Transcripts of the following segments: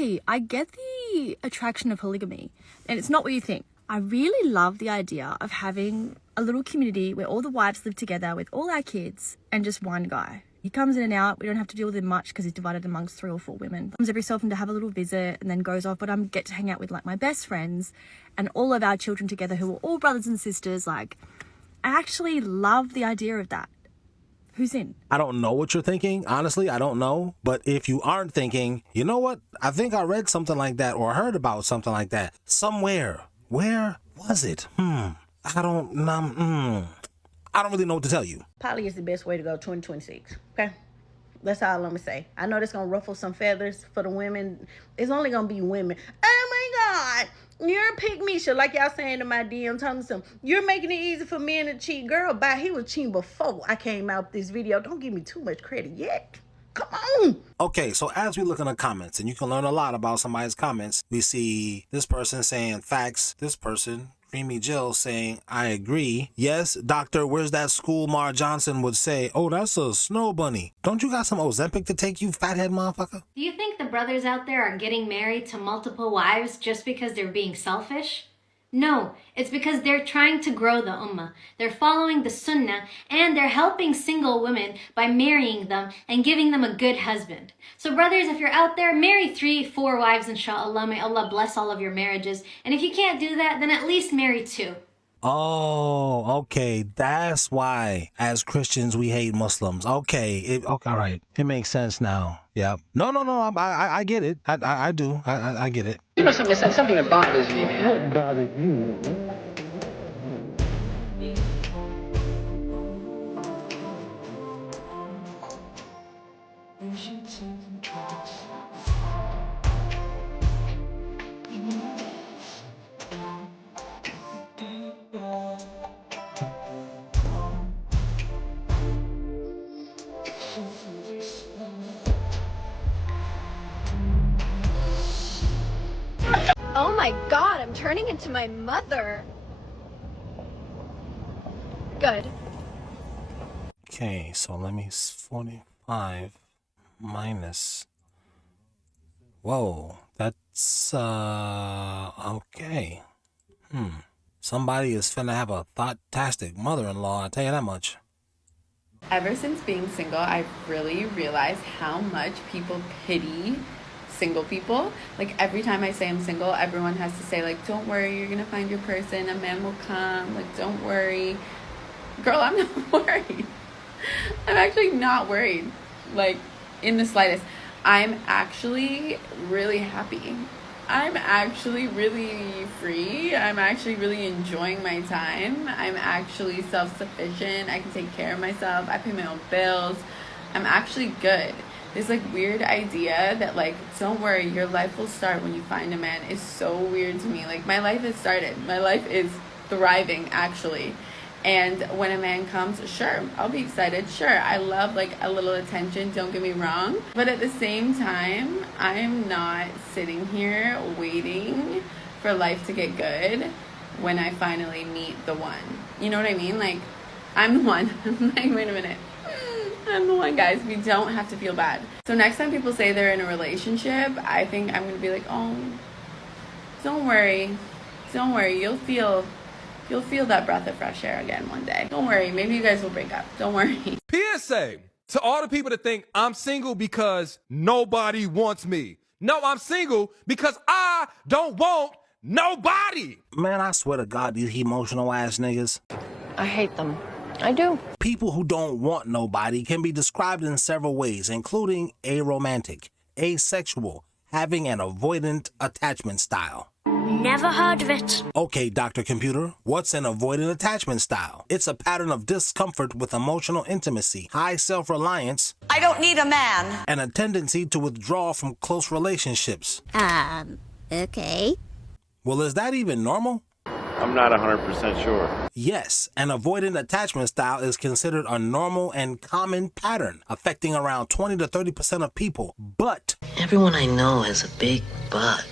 low-key, I get the attraction of polygamy, and it's not what you think. I really love the idea of having a little community where all the wives live together with all our kids and just one guy. He comes in and out. We don't have to deal with him much because he's divided amongst 3 or 4 women. Comes every so often to have a little visit and then goes off. But I get to hang out with like my best friends and all of our children together who are all brothers and sisters. Like, I actually love the idea of that. Who's in? I don't know what you're thinking. Honestly, I don't know. But if you aren't thinking, you know what? I think I read something like that or heard about something like that somewhere. Where was it? I don't really know what to tell you. Poly is the best way to go 2026, okay? That's all I'm going to say. I know that's going to ruffle some feathers for the women. It's only going to be women. Oh, my God. You're a pick-me-sha, like y'all saying in my DM. Telling them, you're making it easy for men to cheat. Girl, bye. He was cheating before I came out with this video. Don't give me too much credit yet. Come on. Okay, so as we look in the comments, and you can learn a lot about somebody's comments, we see this person saying facts, this person, Creamy Jill, saying, I agree. Yes, doctor, where's that school Mar Johnson would say, oh, that's a snow bunny. Don't you got some Ozempic to take, you fathead motherfucker? Do you think the brothers out there are getting married to multiple wives just because they're being selfish? No, it's because they're trying to grow the ummah. They're following the sunnah and they're helping single women by marrying them and giving them a good husband. So brothers, if you're out there, marry 3, 4 wives, inshallah. May Allah bless all of your marriages. And if you can't do that, then at least marry 2. Oh, okay. That's why, as Christians, we hate Muslims. Okay. Okay, all right. It makes sense now. Yeah. No. I get it. I do. I get it. You know something that bothers me, man. What bothers you? Oh my God, I'm turning into my mother. Good. Okay, so let me 45 minus. Whoa, that's okay. Somebody is finna have a thought-tastic mother-in-law, I'll tell you that much. Ever since being single, I've really realized how much people pity single people. Like, every time I say I'm single, everyone has to say, like, don't worry, you're gonna find your person, a man will come, like, don't worry. Girl, I'm not worried. I'm actually not worried, like, in the slightest. I'm actually really happy. I'm actually really free. I'm actually really enjoying my time. I'm actually self-sufficient. I can take care of myself. I pay my own bills. I'm actually good. This like weird idea that like, don't worry, your life will start when you find a man is so weird to me. Like, my life has started. My life is thriving, actually. And when a man comes, sure, I'll be excited. Sure, I love like a little attention, don't get me wrong. But at the same time, I'm not sitting here waiting for life to get good when I finally meet the one. You know what I mean? Like, I'm the one. I'm like, wait a minute. I'm the one, guys. We don't have to feel bad. So next time people say they're in a relationship, I think I'm going to be like, oh, don't worry. Don't worry. You'll feel that breath of fresh air again one day. Don't worry. Maybe you guys will break up. Don't worry. PSA to all the people that think I'm single because nobody wants me. No, I'm single because I don't want nobody. Man, I swear to God, these emotional ass niggas. I hate them. I do. People who don't want nobody can be described in several ways, including aromantic, asexual, having an avoidant attachment style. Never heard of it. Okay, Dr. Computer, what's an avoidant attachment style? It's a pattern of discomfort with emotional intimacy, high self-reliance, I don't need a man. and a tendency to withdraw from close relationships. Okay. Well, is that even normal? I'm not 100% sure. Yes, an avoidant attachment style is considered a normal and common pattern, affecting around 20 to 30% of people. But everyone I know has a big butt.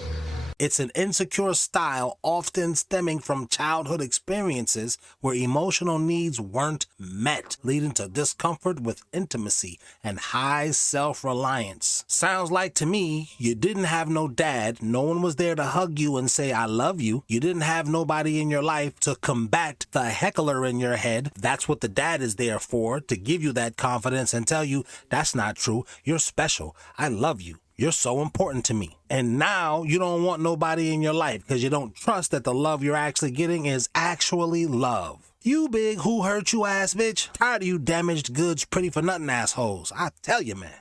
It's an insecure style often stemming from childhood experiences where emotional needs weren't met, leading to discomfort with intimacy and high self-reliance. Sounds like to me, you didn't have no dad, no one was there to hug you and say I love you. You didn't have nobody in your life to combat the heckler in your head. That's what the dad is there for, to give you that confidence and tell you that's not true. You're special. I love you. You're so important to me. And now you don't want nobody in your life because you don't trust that the love you're actually getting is actually love. You big who hurt you ass bitch. Tired of you damaged goods pretty for nothing assholes. I tell you, man.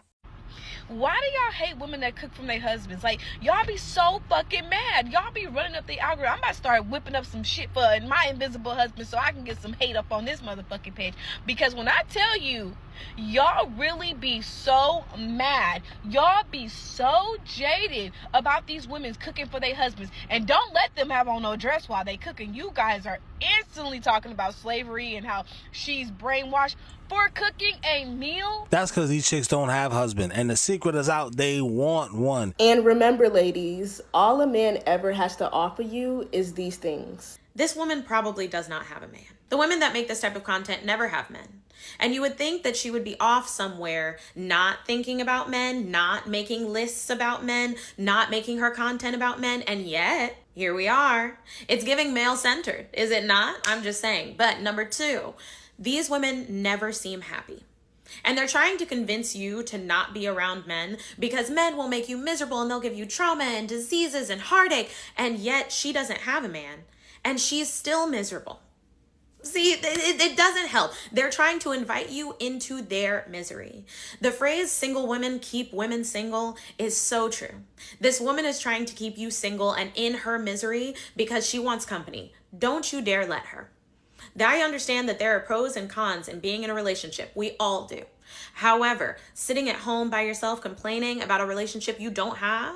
Why do y'all hate women that cook from their husbands? Like, y'all be so fucking mad. Y'all be running up the algorithm. I'm about to start whipping up some shit for my invisible husband so I can get some hate up on this motherfucking page. Because when I tell you, y'all really be so mad. Y'all be so jaded about these women cooking for their husbands. And don't let them have on no dress while they cooking. You guys are instantly talking about slavery and how she's brainwashed for cooking a meal. That's because these chicks don't have husband. And the secret is out. They want one. And remember, ladies, all a man ever has to offer you is these things. This woman probably does not have a man. The women that make this type of content never have men. And you would think that she would be off somewhere, not thinking about men, not making lists about men, not making her content about men. And yet, here we are. It's giving male-centered, is it not? I'm just saying. But number two, these women never seem happy. And they're trying to convince you to not be around men because men will make you miserable and they'll give you trauma and diseases and heartache. And yet she doesn't have a man and she's still miserable. See, it doesn't help. They're trying to invite you into their misery. The phrase single women keep women single is so true. This woman is trying to keep you single and in her misery because she wants company. Don't you dare let her. I understand that there are pros and cons in being in a relationship. We all do. However, sitting at home by yourself complaining about a relationship you don't have,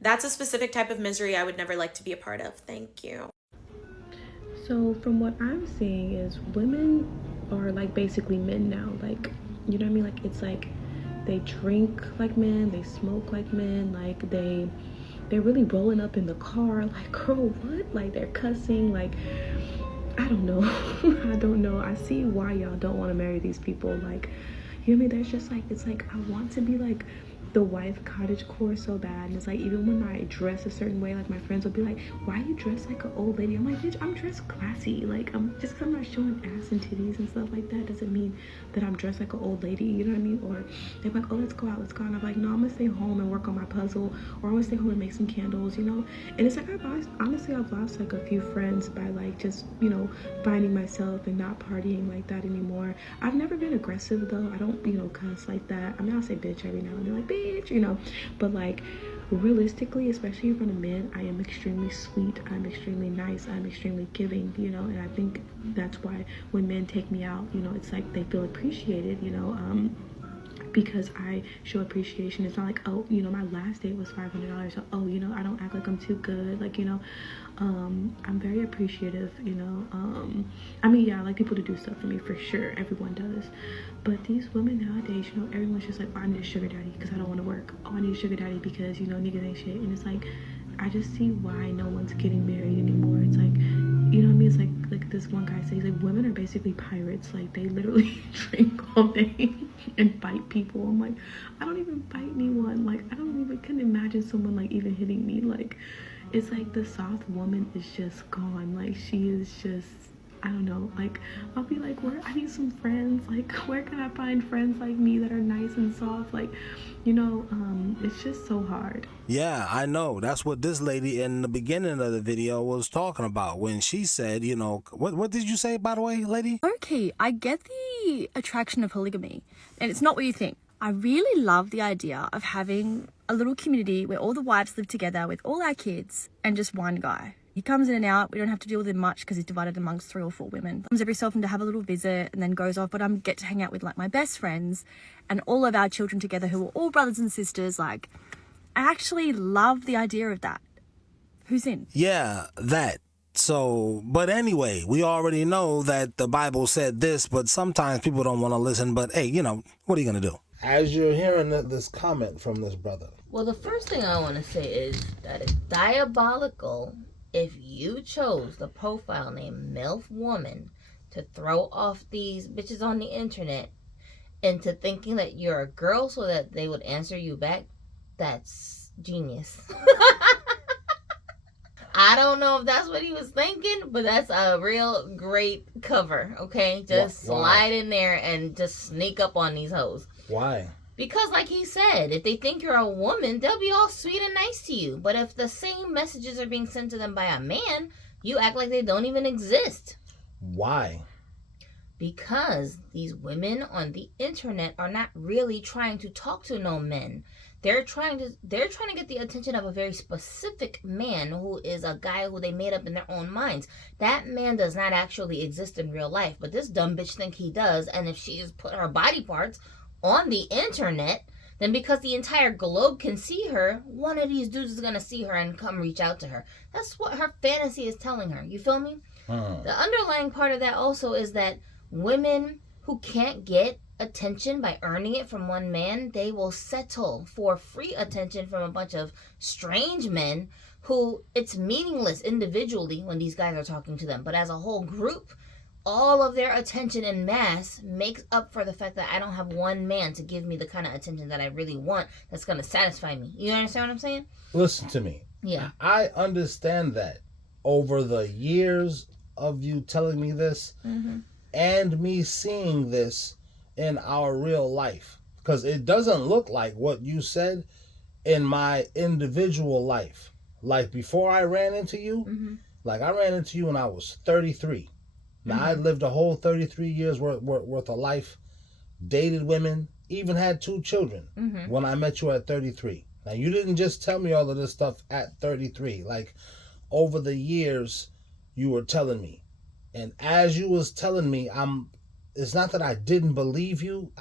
that's a specific type of misery I would never like to be a part of. Thank you. So from what I'm seeing is women are like basically men now. Like, you know what I mean? Like, it's like they drink like men, they smoke like men, like they're really rolling up in the car. Like, girl, what? Like, they're cussing. Like, I don't know. I don't know. I see why y'all don't want to marry these people. Like, you know what I mean? There's just like, it's like I want to be like the wife cottagecore so bad. And it's like, even when I dress a certain way, like my friends will be like, why you dress like an old lady? I'm like, bitch, I'm dressed classy. Like, I'm just because I'm not showing ass and titties and stuff like that doesn't mean that I'm dressed like an old lady, you know what I mean? Or they're like, oh, let's go out, let's go out. And I'm like, no, I'm gonna stay home and work on my puzzle, or I'm gonna stay home and make some candles, you know? And it's like, I've lost like a few friends by like just, you know, finding myself and not partying like that anymore. I've never been aggressive though. I don't, you know, cuss like that. I mean, I'll say bitch every now and then, like, bitch, you know? But like, realistically, especially in front of men, I am extremely sweet, I'm extremely nice, I'm extremely giving, you know? And I think that's why when men take me out, you know, it's like they feel appreciated, you know, because I show appreciation. It's not like, oh, you know, my last date was $500, so, oh, you know, I don't act like I'm too good, like, you know, I'm very appreciative, you know. I mean, yeah, I like people to do stuff for me, for sure, everyone does, but these women nowadays, you know, everyone's just like, oh, I need a sugar daddy because I don't want to work. Oh, I need a sugar daddy because, you know, niggas ain't shit. And it's like, I just see why no one's getting married anymore. It's like, you know what I mean? It's like this one guy says, like, women are basically pirates. Like, they literally drink all day and fight people. I'm like, I don't even fight anyone. Like, couldn't imagine someone like even hitting me. Like, it's like the soft woman is just gone. Like, she is just, I don't know, like, I'll be like, I need some friends. Like, where can I find friends like me that are nice and soft? Like, you know, it's just so hard. Yeah, I know. That's what this lady in the beginning of the video was talking about when she said, you know, what did you say, by the way, lady? Okay, I get the attraction of polygamy, and it's not what you think. I really love the idea of having a little community where all the wives live together with all our kids and just one guy. He comes in and out. We don't have to deal with him much because he's divided amongst 3 or 4 women. Comes every so often to have a little visit and then goes off. But I get to hang out with like my best friends and all of our children together who are all brothers and sisters. Like, I actually love the idea of that. Who's in? Yeah, that. So, but anyway, we already know that the Bible said this, but sometimes people don't want to listen. But hey, you know, what are you going to do? As you're hearing this comment from this brother, Well, the first thing I want to say is that it's diabolical if you chose the profile name MILF Woman to throw off these bitches on the internet into thinking that you're a girl so that they would answer you back. That's genius. I don't know if that's what he was thinking, but that's a real great cover, okay? Just slide in there and just sneak up on these hoes. Why? Because like he said, if they think you're a woman, they'll be all sweet and nice to you. But if the same messages are being sent to them by a man, you act like they don't even exist. Why? Because these women on the internet are not really trying to talk to no men. They're trying to get the attention of a very specific man who is a guy who they made up in their own minds. That man does not actually exist in real life, but this dumb bitch think he does. And if she just put her body parts on the internet, then because the entire globe can see her, one of these dudes is gonna see her and come reach out to her. That's what her fantasy is telling her. You feel me? The underlying part of that also is that women who can't get attention by earning it from one man, they will settle for free attention from a bunch of strange men who it's meaningless individually when these guys are talking to them, but as a whole group, all of their attention in mass makes up for the fact that I don't have one man to give me the kind of attention that I really want that's going to satisfy me. You understand what I'm saying? Listen to me. Yeah. I understand that over the years of you telling me this and me seeing this in our real life, because it doesn't look like what you said in my individual life. Like before I ran into you, like I ran into you when I was 33. Now I lived a whole 33 years worth of life, dated women, even had 2 children when I met you at 33. Now you didn't just tell me all of this stuff at 33. Like over the years you were telling me, and as you was telling me, it's not that I didn't believe you.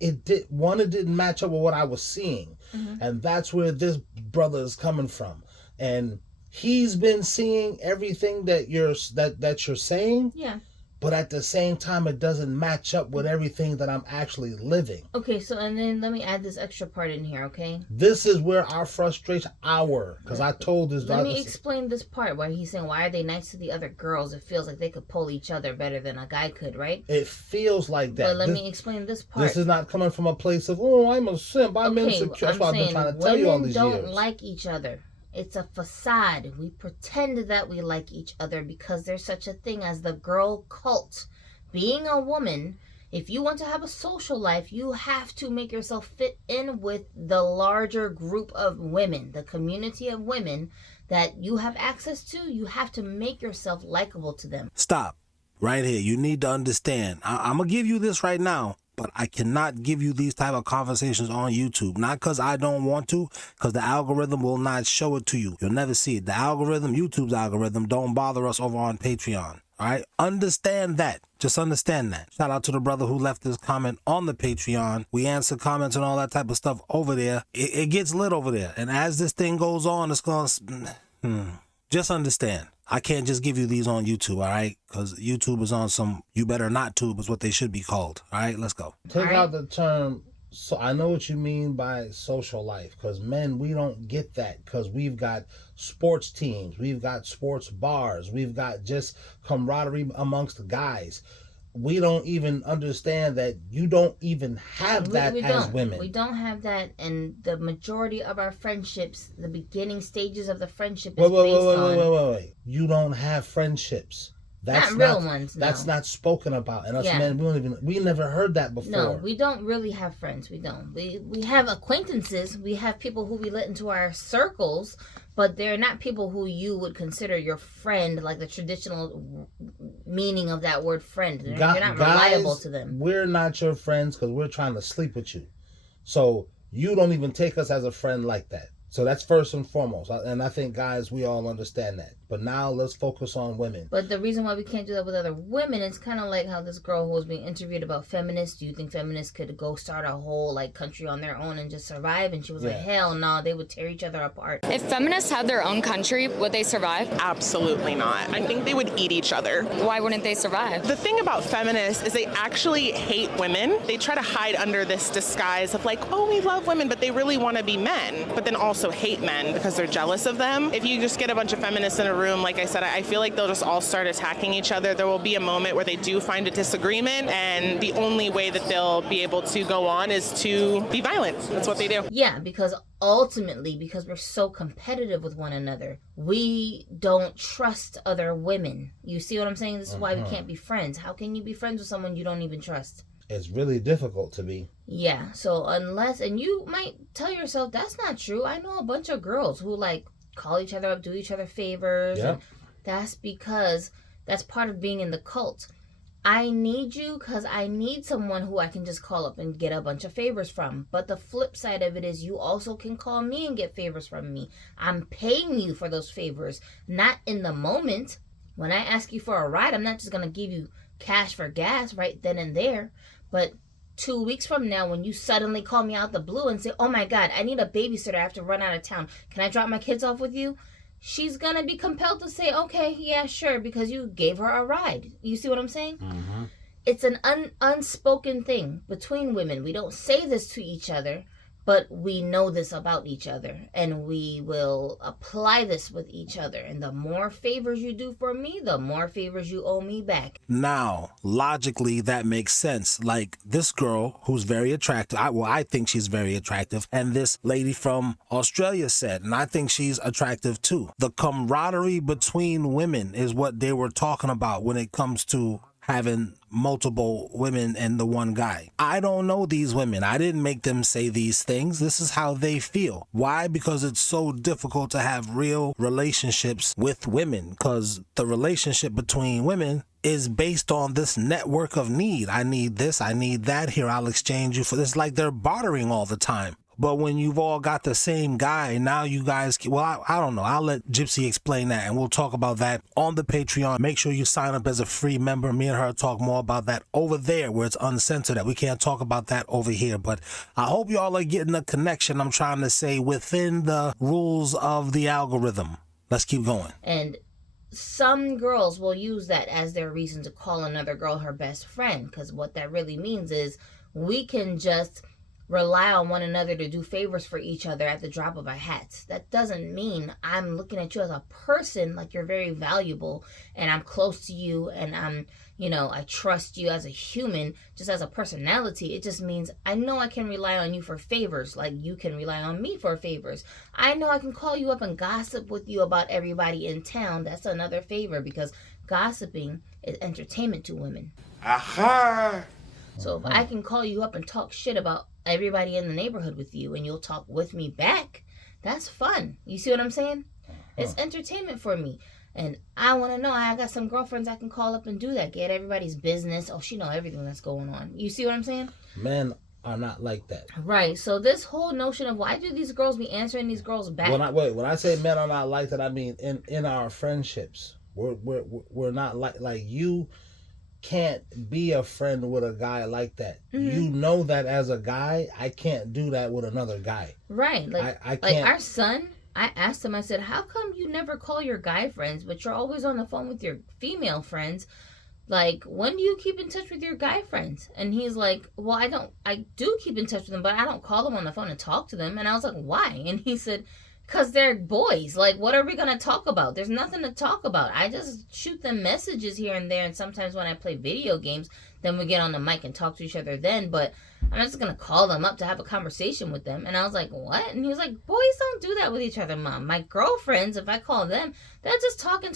It didn't match up with what I was seeing. And that's where this brother is coming from. And he's been seeing everything that you're saying. Yeah. But at the same time, it doesn't match up with everything that I'm actually living. Okay, so and then let me add this extra part in here, okay? This is where our frustration, because I told this. Let me explain this part where he's saying, why are they nice to the other girls? It feels like they could pull each other better than a guy could, right? It feels like that. But let me explain this part. This is not coming from a place of, oh, I'm a simp, I'm insecure. That's what I've been trying to tell you all these years. Women don't like each other. It's a facade. We pretend that we like each other because there's such a thing as the girl cult. Being a woman, if you want to have a social life, you have to make yourself fit in with the larger group of women, the community of women that you have access to. You have to make yourself likable to them. Stop. Right here. You need to understand. I'm going to give you this right now. But I cannot give you these type of conversations on YouTube. Not because I don't want to, because the algorithm will not show it to you. You'll never see it. The algorithm, YouTube's algorithm, don't bother us over on Patreon. All right? Understand that. Just understand that. Shout out to the brother who left this comment on the Patreon. We answer comments and all that type of stuff over there. It gets lit over there. And as this thing goes on, it's going to... Just understand. I can't just give you these on YouTube, all right? Because YouTube is on some you better not tube is what they should be called. All right, let's go. Take out the term, so I know what you mean by social life, because men, we don't get that, because we've got sports teams, we've got sports bars, we've got just camaraderie amongst the guys. We don't even understand that you don't even have that as women. We don't have that, and the majority of our friendships, the beginning stages of the friendship is Wait. You don't have friendships. That's not real ones. No. That's not spoken about. And us men, we never heard that before. No, we don't really have friends. We don't. We have acquaintances. We have people who we let into our circles, but they're not people who you would consider your friend, like the traditional meaning of that word friend. You're not reliable to them. We're not your friends because we're trying to sleep with you. So you don't even take us as a friend like that. So that's first and foremost. And I think, guys, we all understand that. But now let's focus on women. But the reason why we can't do that with other women is kind of like how this girl who was being interviewed about feminists. Do you think feminists could go start a whole like country on their own and just survive? And she was like, hell no, they would tear each other apart. If feminists had their own country, would they survive? Absolutely not. I think they would eat each other. Why wouldn't they survive? The thing about feminists is they actually hate women. They try to hide under this disguise of like, oh, we love women, but they really want to be men, but then also hate men because they're jealous of them. If you just get a bunch of feminists in a room, like I said, I feel like they'll just all start attacking each other. There will be a moment where they do find a disagreement, and the only way that they'll be able to go on is to be violent. That's what they do. Yeah, because ultimately, because we're so competitive with one another, we don't trust other women. You see what I'm saying? This is why we can't be friends. How can you be friends with someone you don't even trust? It's really difficult to be. Yeah, so unless, and you might tell yourself, that's not true. I know a bunch of girls who like call each other up, do each other favors. Yeah. And that's because that's part of being in the cult. I need you because I need someone who I can just call up and get a bunch of favors from. But the flip side of it is you also can call me and get favors from me. I'm paying you for those favors, not in the moment. When I ask you for a ride, I'm not just going to give you cash for gas right then and there. But 2 weeks from now, when you suddenly call me out the blue and say, oh my God, I need a babysitter, I have to run out of town, can I drop my kids off with you? She's going to be compelled to say, okay, yeah, sure, because you gave her a ride. You see what I'm saying? Mm-hmm. It's an unspoken thing between women. We don't say this to each other, but we know this about each other, and we will apply this with each other. And the more favors you do for me, the more favors you owe me back. Now, logically, that makes sense. Like this girl who's very attractive. I think she's very attractive. And this lady from Australia said, and I think she's attractive too. The camaraderie between women is what they were talking about when it comes to having multiple women and the one guy. I don't know these women. I didn't make them say these things. This is how they feel. Why? Because it's so difficult to have real relationships with women, because the relationship between women is based on this network of need. I need this, I need that. Here, I'll exchange you for this. Like they're bartering all the time. But when you've all got the same guy, now you guys, well, I don't know. I'll let Gypsy explain that, and we'll talk about that on the Patreon. Make sure you sign up as a free member. Me and her talk more about that over there where it's uncensored. That we can't talk about that over here. But I hope y'all are getting a connection, I'm trying to say, within the rules of the algorithm. Let's keep going. And some girls will use that as their reason to call another girl her best friend, because what that really means is we can just rely on one another to do favors for each other at the drop of a hat. That doesn't mean I'm looking at you as a person, like you're very valuable and I'm close to you and I trust you as a human, just as a personality. It just means I know I can rely on you for favors like you can rely on me for favors. I know I can call you up and gossip with you about everybody in town. That's another favor, because gossiping is entertainment to women. Aha! So if I can call you up and talk shit about everybody in the neighborhood with you and you'll talk with me back, that's fun. You see what I'm saying? It's entertainment for me. And I want to know, I got some girlfriends I can call up and do that. Get everybody's business. Oh, she know everything that's going on. You see what I'm saying? Men are not like that. Right. So this whole notion of why do these girls be answering these girls back? When I say men are not like that, I mean in our friendships. We're not like you can't be a friend with a guy like that. Mm-hmm. You know that as a guy, I can't do that with another guy. Right. Like I can't. Like our son, I asked him, I said, how come you never call your guy friends, but you're always on the phone with your female friends? Like, when do you keep in touch with your guy friends? And he's like, well, I do keep in touch with them, but I don't call them on the phone and talk to them. And I was like, why? And he said, because they're boys. Like, what are we going to talk about? There's nothing to talk about. I just shoot them messages here and there. And sometimes when I play video games, then we get on the mic and talk to each other then. But I'm not just going to call them up to have a conversation with them. And I was like, what? And he was like, boys don't do that with each other, Mom. My girlfriends, if I call them, they're just talking.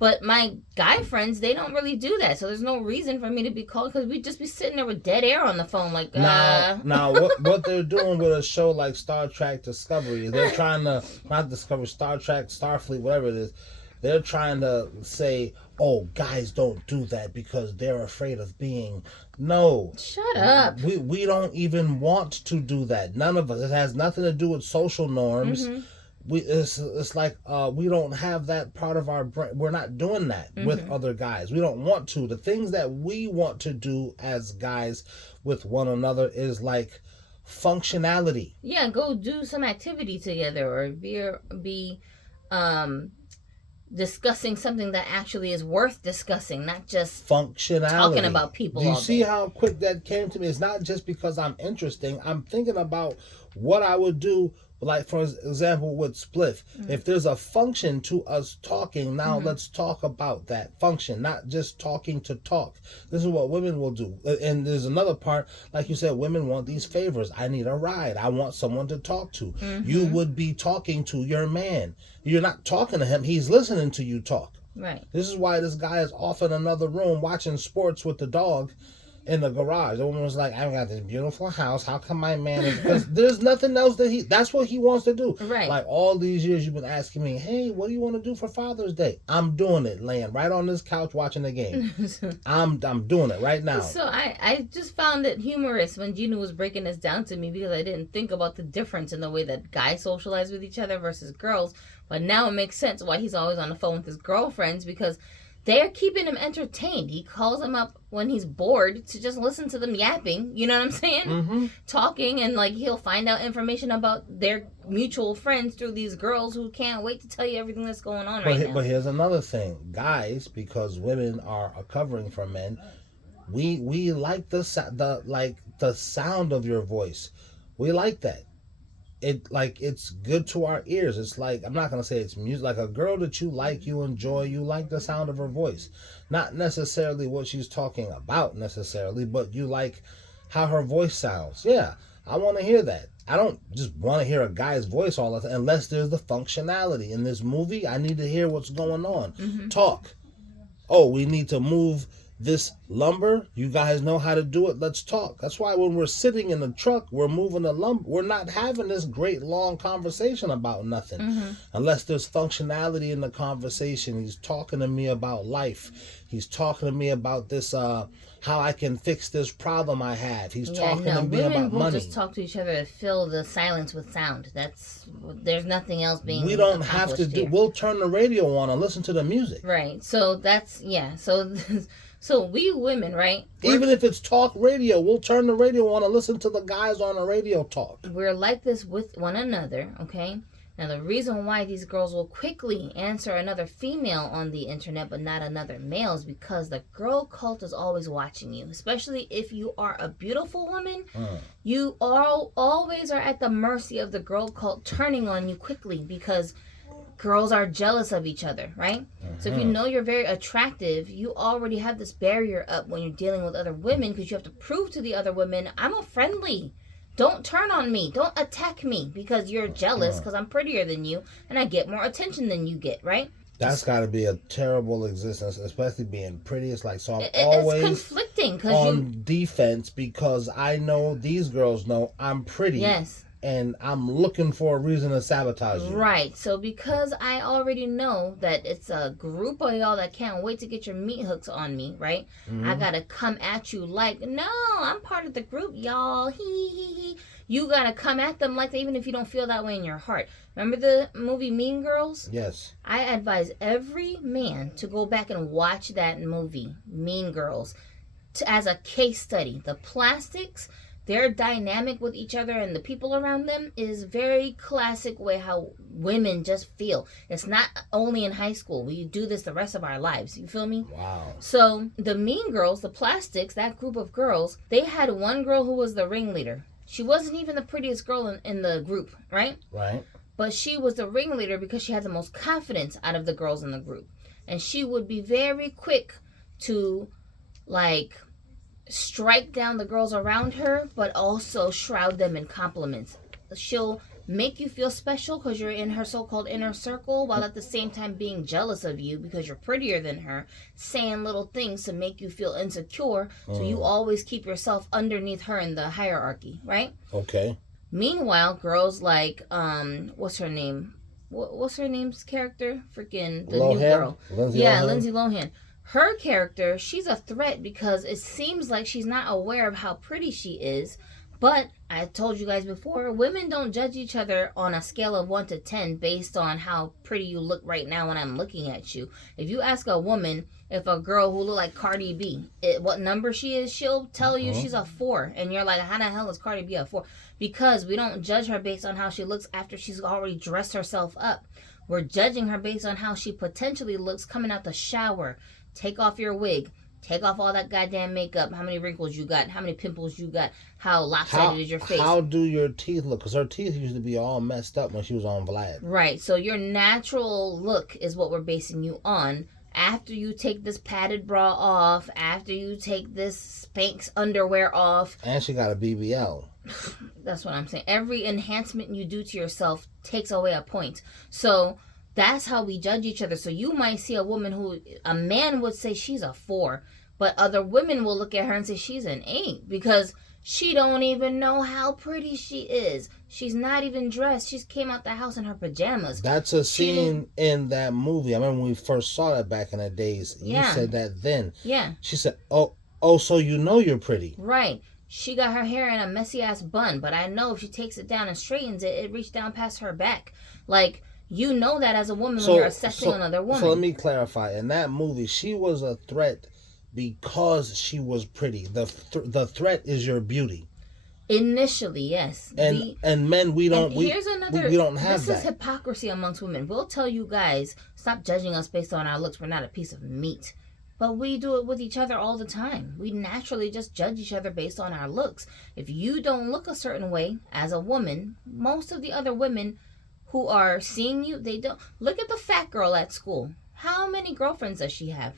But my guy friends, they don't really do that. So there's no reason for me to be called, because we'd just be sitting there with dead air on the phone. Like, Now what they're doing with a show like Star Trek Discovery, they're trying to, not Discover, Star Trek, Starfleet, whatever it is, They're trying to say, oh, guys don't do that because they're afraid of being... No. Shut up. We don't even want to do that. None of us. It has nothing to do with social norms. Mm-hmm. It's like we don't have that part of our brain. We're not doing that with other guys. We don't want to. The things that we want to do as guys with one another is like functionality. Yeah, go do some activity together, or be discussing something that actually is worth discussing, not just functionality. Talking about people. Do you all see day. how quick that came to me? It's not just because I'm interesting. I'm thinking about what I would do. Like, for example, with Spliff, if there's a function to us talking, now let's talk about that function, not just talking to talk. This is what women will do. And there's another part, like you said, women want these favors. I need a ride. I want someone to talk to. You would be talking to your man. You're not talking to him. He's listening to you talk. Right. This is why this guy is off in another room watching sports with the dog in the garage. The woman was like, I've got this beautiful house. How come my man is... Because there's nothing else that that's what he wants to do. Right. Like, all these years you've been asking me, hey, what do you want to do for Father's Day? I'm doing it, laying right on this couch watching the game. I'm doing it right now. So I just found it humorous when Gina was breaking this down to me, because I didn't think about the difference in the way that guys socialize with each other versus girls. But now it makes sense why he's always on the phone with his girlfriends, because they're keeping him entertained. He calls them up when he's bored to just listen to them yapping. You know what I'm saying? Talking, and like he'll find out information about their mutual friends through these girls who can't wait to tell you everything that's going on right now. But here's another thing. Guys, because women are a covering for men, we like the sound of your voice. We like that. It's good to our ears. It's like, I'm not gonna say it's music. Like a girl that you like, you enjoy, you like the sound of her voice, not necessarily what she's talking about necessarily, but you like how her voice sounds. Yeah, I want to hear that. I don't just want to hear a guy's voice all the time unless there's the functionality. In this movie, I need to hear what's going on. Talk. Oh, we need to move this lumber. You guys know how to do it. Let's talk. That's why when we're sitting in the truck, we're moving the lumber. We're not having this great long conversation about nothing unless there's functionality in the conversation. He's talking to me about life. He's talking to me about this, how I can fix this problem I have. He's talking to me about women will money. just talk to each other to fill the silence with sound. There's nothing else being We don't have to do. here. We'll turn the radio on and listen to the music. Right. So that's So we women, right? Even if it's talk radio, we'll turn the radio on and listen to the guys on the radio talk. We're like this with one another, okay? Now, the reason why these girls will quickly answer another female on the internet but not another male is because the girl cult is always watching you. Especially if you are a beautiful woman, you always are at the mercy of the girl cult turning on you quickly, because girls are jealous of each other, right? So if you know you're very attractive, you already have this barrier up when you're dealing with other women, because you have to prove to the other women, I'm a friendly. Don't turn on me. Don't attack me because you're jealous because I'm prettier than you and I get more attention than you get, right? That's got to be a terrible existence, especially being pretty. It's like, so I'm It's always conflicting on defense because I know these girls know I'm pretty. Yes. And I'm looking for a reason to sabotage you. Right. So because I already know that it's a group of y'all that can't wait to get your meat hooks on me, right? I gotta come at you like, no, I'm part of the group, y'all. Hee. You gotta come at them like that, even if you don't feel that way in your heart. Remember the movie Mean Girls? Yes. I advise every man to go back and watch that movie, Mean Girls, as a case study. The plastics, their dynamic with each other and the people around them is very classic way how women just feel. It's not only in high school. We do this the rest of our lives. You feel me? Wow. So the Mean Girls, the plastics, that group of girls, they had one girl who was the ringleader. She wasn't even the prettiest girl in the group, right? Right. But she was the ringleader because she had the most confidence out of the girls in the group. And she would be very quick to, like, strike down the girls around her, but also shroud them in compliments. She'll make you feel special because you're in her so-called inner circle, while at the same time being jealous of you because you're prettier than her, saying little things to make you feel insecure, so you always keep yourself underneath her in the hierarchy, right? Okay. Meanwhile, girls like, what's her name? what's her name's character? Freaking the Lohan? new girl. Lindsay yeah, Lohan? Lindsay Lohan. Her character, she's a threat because it seems like she's not aware of how pretty she is. But I told you guys before, women don't judge each other on a scale of 1 to 10 based on how pretty you look right now when I'm looking at you. If you ask a woman if a girl who look like Cardi B, what number she is, she'll tell you she's a 4. And you're like, how the hell is Cardi B a 4? Because we don't judge her based on how she looks after she's already dressed herself up. We're judging her based on how she potentially looks coming out the shower. Take off your wig. Take off all that goddamn makeup. How many wrinkles you got? How many pimples you got? How lopsided is your face? How do your teeth look? Because her teeth used to be all messed up when she was on Vlad. Right. So your natural look is what we're basing you on. After you take this padded bra off, after you take this Spanx underwear off. And she got a BBL. That's what I'm saying. Every enhancement you do to yourself takes away a point. So that's how we judge each other. So you might see a woman who a man would say she's a 4, but other women will look at her and say she's an 8 because she don't even know how pretty she is. She's not even dressed. She came out the house in her pajamas. That's a scene in that movie. I remember when we first saw that back in the days. You said that then. Yeah. She said, oh, so you know you're pretty. Right. She got her hair in a messy ass bun, but I know if she takes it down and straightens it, it reached down past her back. Like, you know that as a woman when you're assessing another woman. So let me clarify. In that movie, she was a threat because she was pretty. The threat is your beauty. Initially, yes. And men, we don't. Here's another. We don't have that. This is hypocrisy amongst women. We'll tell you guys, stop judging us based on our looks. We're not a piece of meat. But we do it with each other all the time. We naturally just judge each other based on our looks. If you don't look a certain way as a woman, most of the other women who are seeing you, they don't. Look at the fat girl at school. How many girlfriends does she have?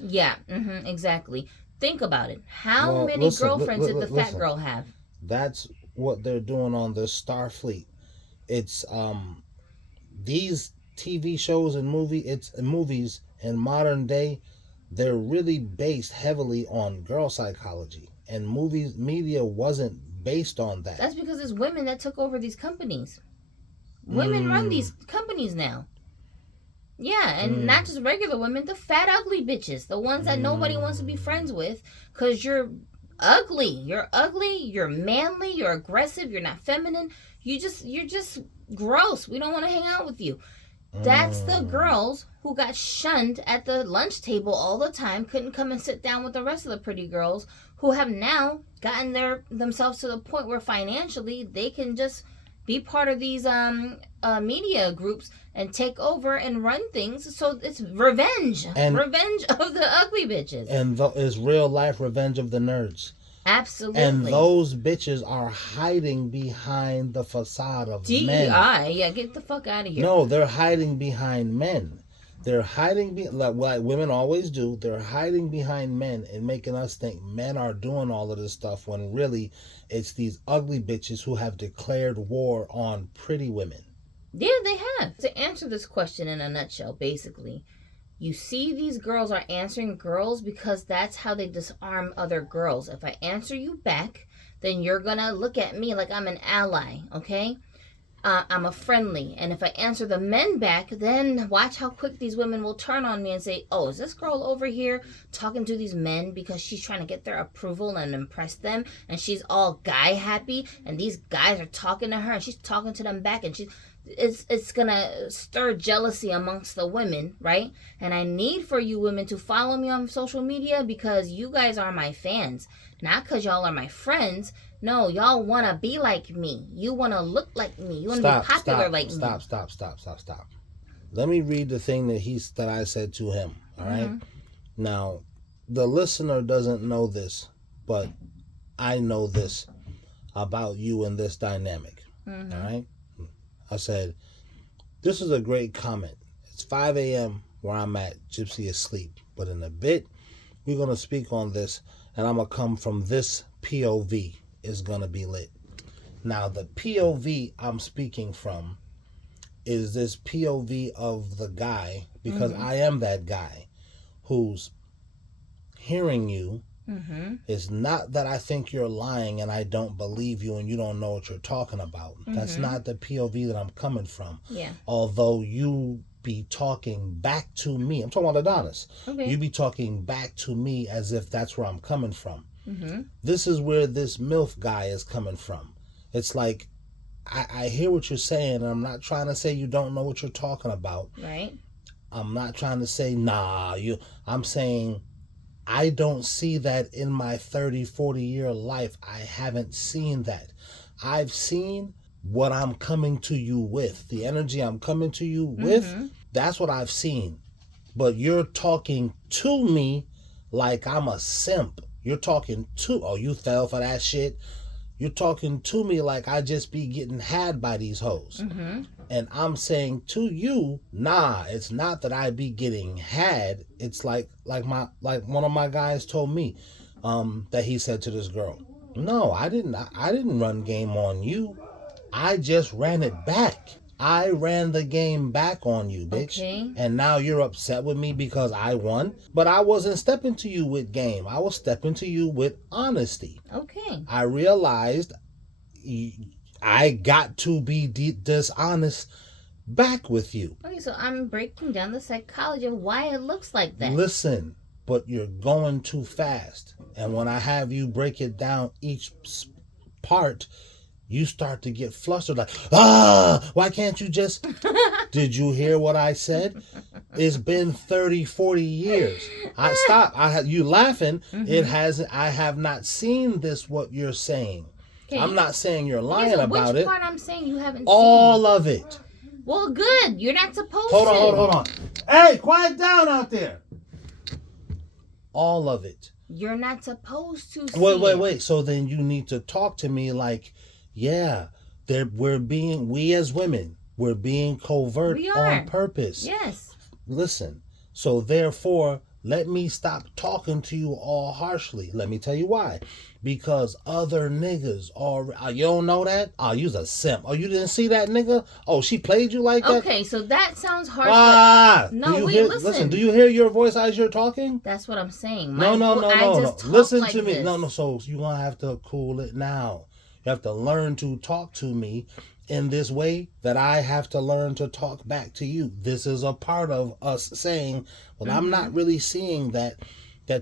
Yeah, exactly. Think about it. How many girlfriends did the fat girl have? That's what they're doing on the Starfleet. It's these TV shows and movies in modern day. They're really based heavily on girl psychology, and media wasn't based on that. That's because it's women that took over these companies. Women run these companies now. Yeah, and not just regular women, the fat, ugly bitches. The ones that nobody wants to be friends with because you're ugly. You're ugly, you're manly, you're aggressive, you're not feminine. You're just gross. We don't want to hang out with you. That's the girls who got shunned at the lunch table all the time, couldn't come and sit down with the rest of the pretty girls who have now gotten themselves to the point where financially they can just be part of these media groups and take over and run things. So it's revenge. Revenge of the ugly bitches. And it's real life revenge of the nerds. Absolutely. And those bitches are hiding behind the facade of men. DEI, yeah, get the fuck out of here. No, they're hiding behind men. They're hiding, like women always do, they're hiding behind men and making us think men are doing all of this stuff when really it's these ugly bitches who have declared war on pretty women. Yeah, they have. To answer this question in a nutshell, basically, you see these girls are answering girls because that's how they disarm other girls. If I answer you back, then you're gonna look at me like I'm an ally, okay? I'm a friendly. And if I answer the men back, then watch how quick these women will turn on me and say, oh, is this girl over here talking to these men because she's trying to get their approval and impress them? And she's all guy happy and these guys are talking to her and she's talking to them back and it's gonna stir jealousy amongst the women, right? And I need for you women to follow me on social media because you guys are my fans, not because y'all are my friends. No, y'all want to be like me. You want to look like me. You want to be popular like me. Stop. Let me read the thing that I said to him, all right? Now, the listener doesn't know this, but I know this about you and this dynamic, all right? I said, this is a great comment. It's 5 a.m. where I'm at. Gypsie is asleep. But in a bit, we're going to speak on this, and I'm going to come from this POV. Is going to be lit. Now, the POV I'm speaking from is this POV of the guy, because I am that guy who's hearing you Mm-hmm. It's not that I think you're lying and I don't believe you and you don't know what you're talking about. That's not the POV that I'm coming from. Yeah. Although you be talking back to me. I'm talking about Adonis. Okay. You be talking back to me as if that's where I'm coming from. Mm-hmm. This is where this MILF guy is coming from. It's like, I hear what you're saying, and I'm not trying to say you don't know what you're talking about. Right. I'm not trying to say, I'm saying I don't see that in my 30, 40-year life. I haven't seen that. I've seen what I'm coming to you with. The energy I'm coming to you with, that's what I've seen. But you're talking to me like I'm a simp. You're talking to, you fell for that shit. You're talking to me like I just be getting had by these hoes. And I'm saying to you, it's not that I be getting had. It's like one of my guys told me, that he said to this girl, no, I didn't run game on you. I just ran it back. I ran the game back on you, bitch. Okay. And now you're upset with me because I won. But I wasn't stepping to you with game. I was stepping to you with honesty. Okay. I realized I got to be dishonest back with you. Okay, so I'm breaking down the psychology of why it looks like that. Listen, but you're going too fast. And when I have you break it down each part, you start to get flustered like, why can't you just... Did you hear what I said? It's been 30, 40 years. You laughing. I have not seen this, what you're saying. Okay. I'm not saying you're lying about which it. part I'm saying you haven't All seen? of it. Well, good. You're not supposed to. Hold on. Hey, quiet down out there. All of it. You're not supposed to see Wait. So then you need to talk to me like, we as women, we're being covert on purpose. Yes. Listen, so therefore, let me stop talking to you all harshly. Let me tell you why. Because other niggas are... you don't know that? Oh, you's a simp. Oh, you didn't see that nigga? Oh, she played you like that? Okay, so that sounds harsh. Listen, do you hear your voice as you're talking? That's what I'm saying. No. Listen to me. This. No. So you're going to have to cool it now. You have to learn to talk to me in this way that I have to learn to talk back to you. This is a part of us saying, well, I'm not really seeing that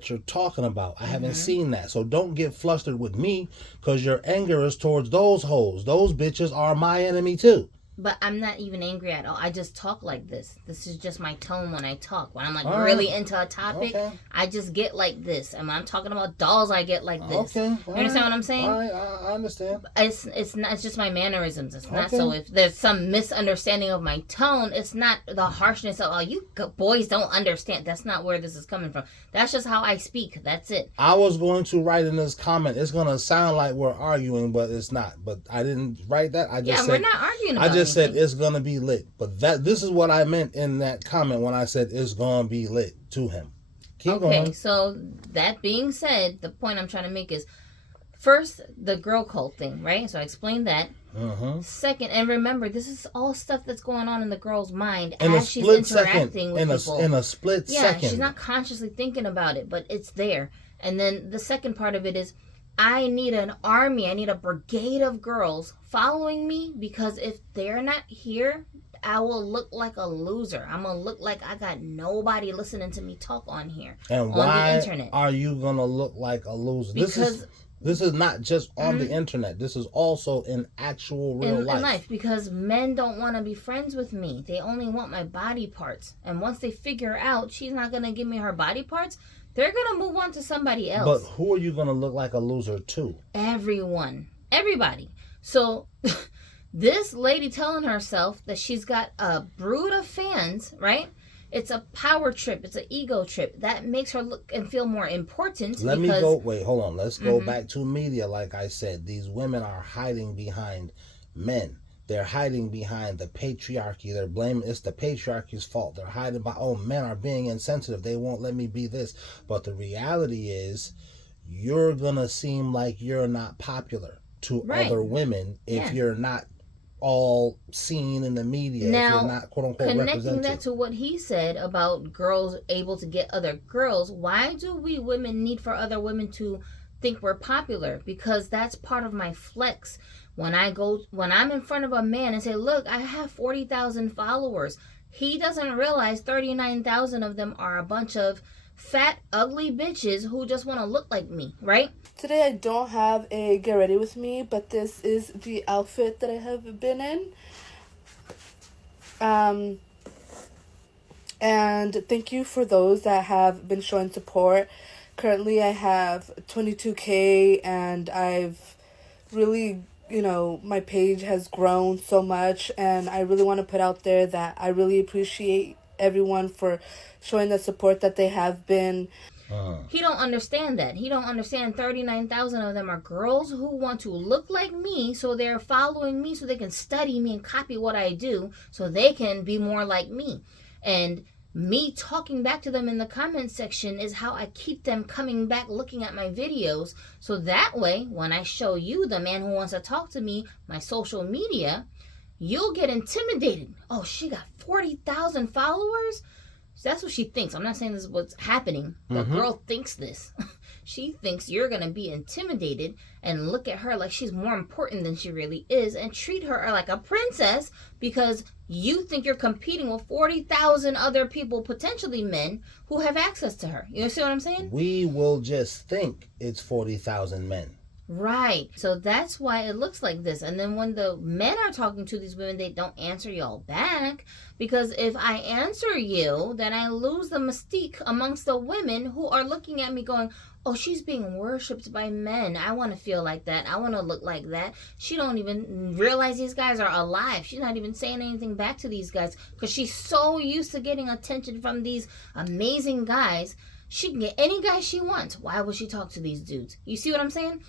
you're talking about. I haven't seen that. So don't get flustered with me because your anger is towards those hoes. Those bitches are my enemy too. But I'm not even angry at all. I just talk like this. This is just my tone when I talk. When I'm like all really right. into a topic, okay. I just get like this. And when I'm talking about dolls, I get like this. Okay. You understand what I'm saying? All right, I understand. It's not. It's just my mannerisms. It's not. So if there's some misunderstanding of my tone, it's not the harshness of you boys don't understand. That's not where this is coming from. That's just how I speak. That's it. I was going to write in this comment. It's going to sound like we're arguing, but it's not. But I didn't write that. I just said, we're not arguing about I just said it's gonna be lit, but this is what I meant in that comment when I said it's gonna be lit to him. Keep going. So that being said, the point I'm trying to make is first the girl cult thing, right? So I explained that. Second, and remember, this is all stuff that's going on in the girl's mind as she's interacting with people. In a split second. Yeah, she's not consciously thinking about it, but it's there. And then the second part of it is, I need an army. I need a brigade of girls following me because if they're not here, I will look like a loser. I'm going to look like I got nobody listening to me talk on here. And on the internet. Are you going to look like a loser? Because this is not just on the internet. This is also in actual real life. In life, because men don't want to be friends with me. They only want my body parts. And once they figure out she's not going to give me her body parts, they're going to move on to somebody else. But who are you going to look like a loser to? Everyone. Everybody. So this lady telling herself that she's got a brood of fans, right? It's a power trip. It's an ego trip. That makes her look and feel more important. Hold on. Let's go back to media. Like I said, these women are hiding behind men. They're hiding behind the patriarchy. They're blaming it's the patriarchy's fault. They're hiding by, men are being insensitive. They won't let me be this. But the reality is, you're going to seem like you're not popular to other women if you're not all seen in the media, now, if you're not quote unquote connecting represented. that to what he said about girls able to get other girls, why do we women need for other women to think we're popular? Because that's part of my flex. When I'm in front of a man and say, look, I have 40,000 followers, he doesn't realize 39,000 of them are a bunch of fat, ugly bitches who just want to look like me, right? Today I don't have a get ready with me, but this is the outfit that I have been in. And thank you for those that have been showing support. Currently I have 22K and I've really, my page has grown so much, and I really want to put out there that I really appreciate everyone for showing the support that they have been. He don't understand that. He don't understand 39,000 of them are girls who want to look like me, so they're following me so they can study me and copy what I do so they can be more like me. And me talking back to them in the comment section is how I keep them coming back looking at my videos, so that way when I show you, the man who wants to talk to me, my social media, you'll get intimidated. Oh, she got 40,000 followers? That's what she thinks. I'm not saying this is what's happening. The girl thinks this. She thinks you're going to be intimidated and look at her like she's more important than she really is and treat her like a princess because you think you're competing with 40,000 other people, potentially men, who have access to her. You see what I'm saying? We will just think it's 40,000 men. Right. So that's why it looks like this. And then when the men are talking to these women, they don't answer y'all back. Because if I answer you, then I lose the mystique amongst the women who are looking at me going, oh, she's being worshipped by men. I want to feel like that. I want to look like that. She don't even realize these guys are alive. She's not even saying anything back to these guys because she's so used to getting attention from these amazing guys. She can get any guy she wants. Why would she talk to these dudes? You see what I'm saying?